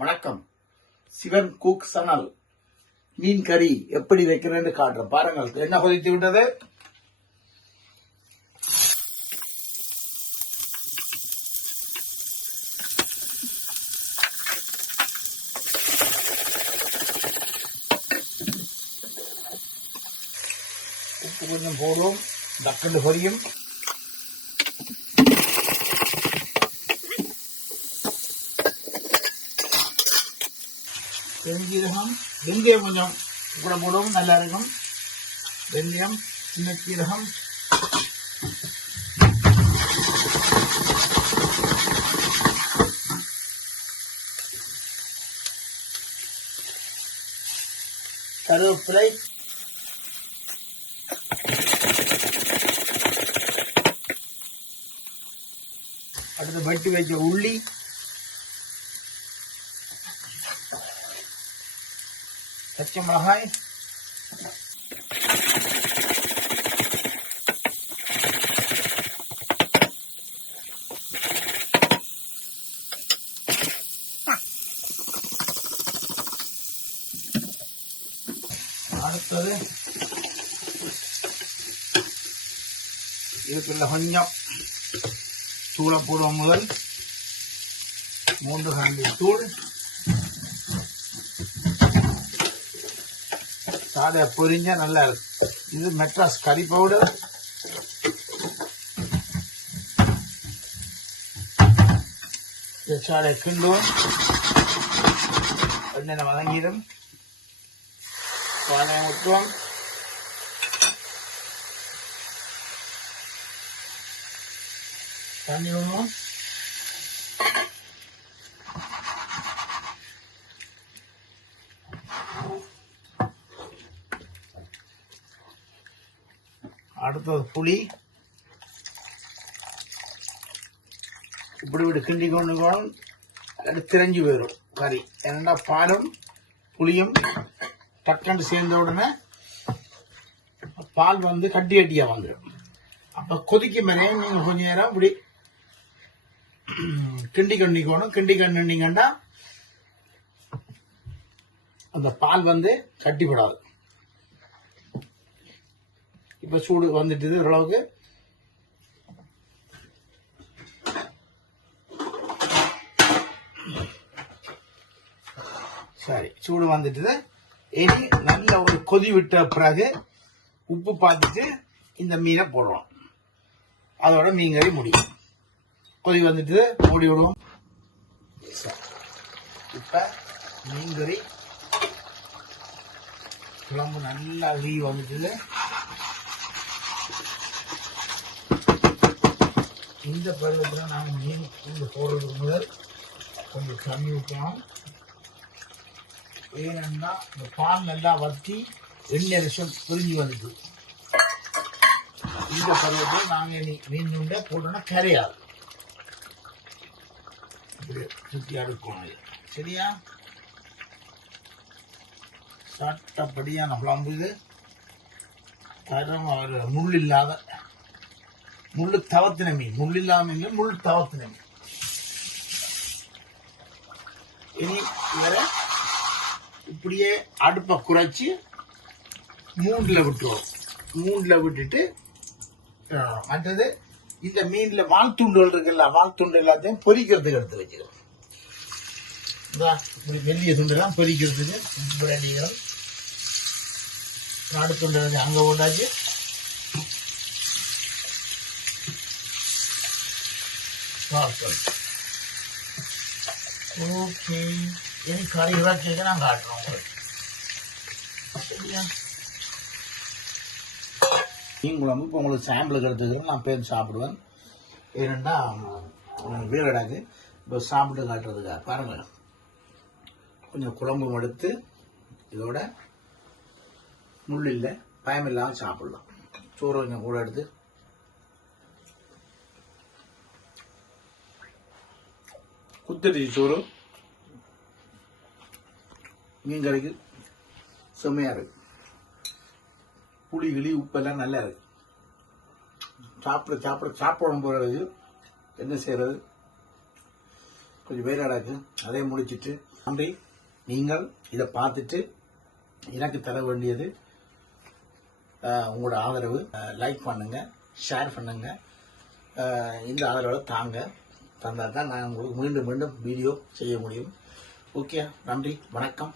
வணக்கம். சிவன் குக் சனல் மீன் கறி எப்படி வைக்கிறேன்னு காட்டுறேன் பாருங்கள் என்ன கொதித்து விட்டது? உப்பு கொஞ்சம் போடும் டக்குண்டு பொரியும். பெருஞ்சீரகம் வெந்தயம் கொஞ்சம் கூட போடவும் நல்லா இருக்கும். வெந்தயம் சின்ன சீரகம் கருவேப்பிலை. அடுத்து வட்டி வைக்க உள்ளி. பச்சை மிளகாய் அடுத்தது இதுக்குள்ள கொஞ்சம் தூளை போடுவோம் முதல் மூன்று கண்டி தூள் சாதை பொரிஞ்சால் நல்லா இருக்கும் இது மெட்ராஸ் கறி பவுடர் சாடை கிண்டுவோம். எண்ணெய் வதங்கிடும். பானையை ஊற்றுவோம். தண்ணி விடுவோம் அடுத்தது புளி. இப்படி இப்படி கிண்டி கொண்டு போகணும் அது திரஞ்சு போயிடும் கறி. ஏன்னா பாலும் புளியும் டக்கண்டு சேர்ந்த உடனே பால் வந்து கட்டி கட்டியாக வந்துடும். அப்போ கொதிக்க மேலே நீங்கள் கொஞ்ச நேரம் இப்படி கிண்டி கண்டிக்கணும். கிண்டி கண்ணிங்கன்னா அந்த பால் வந்து கட்டிப்படாது. இப்போ சூடு வந்துட்டுது ஓரளவுக்கு. சரி சூடு வந்துட்டுது. இனி நல்ல ஒரு கொதி விட்ட பிறகு உப்பு பார்த்துட்டு இந்த மீனை போடுவோம் அதோட மீன் கறி முடியும். கொதி வந்துட்டு மூடி விடுவோம். இப்போ மீன் கறி குழம்பு நல்லா வீ வந்துட்டுது. இந்த பருவத்தில் நாங்கள் மீன் இந்த போடுறது முதல் கொஞ்சம் தண்ணி ஊற்றணும் ஏனென்னா இந்த பால் நல்லா வற்றி எண்ணெய் ரசம் பிரிஞ்சு வந்துட்டு இந்த பருவத்தில் நாங்கள் இனி மீன் உண்டை போட்டோன்னா கரையாது. சுற்றி அடுக்கணும் சரியா? சட்டப்படியான குழம்பு இது. தரம் முள் இல்லாத முள்ளு தவத்தின மீன் முள் இல்லாமல் முள் தவத்தின மீன் இனி வேற இப்படியே அடுப்பை குறைச்சி மூண்டில் விட்டுருவோம். மூண்டில் விட்டுட்டு மற்றது இந்த மீனில் வாழ்த்துண்டுகள் இருக்குல்ல வாழ்த்துண்டு எல்லாத்தையும் பொரிக்கிறதுக்கு எடுத்து வச்சுக்கிறோம். இந்தா, இப்படி மெல்லிய துண்டுலாம் பொறிக்கிறதுக்கு இப்படி அடிக்கிறோம் நடுத்துண்டு அங்கே போட்டாச்சு பார்க்கணும். ஓகே என் கறி இறச்சிட்டு நான் காட்டுறோம் உங்களுக்கு. சரியா? மீன் குழம்பு இப்போ உங்களுக்கு சாம்பிளுக்கு எடுத்துக்கிறேன் நான் பேர் சாப்பிடுவேன். ஏனெண்டா வீரடாக்கு இப்போ சாப்பிட்டு காட்டுறதுக்காக பாருங்கள் கொஞ்சம் குழம்பு எடுத்து இதோட முள்ளில் இல்லை பயம் சாப்பிடலாம். சோறு கொஞ்சம் கூட எடுத்து குத்தடி சோறு. மீன் கறிக்கு செம்மையா இருக்கு. புளி கிளி உப்பெல்லாம் நல்லா இருக்கு. சாப்பிட சாப்பிட சாப்பிடும் போகிறது என்ன செய்யறது? கொஞ்சம் வேலை கிடக்கு அதை முடிச்சிட்டு நன்றி நீங்கள் இதை பார்த்துட்டு எனக்கு தர வேண்டியது உங்களோட ஆதரவு. லைக் பண்ணுங்க ஷேர் பண்ணுங்க. இந்த ஆதரவை தாங்க. தந்தால் தான் நான் உங்களுக்கு மீண்டும் மீண்டும் வீடியோ செய்ய முடியும். ஓகே நன்றி வணக்கம்.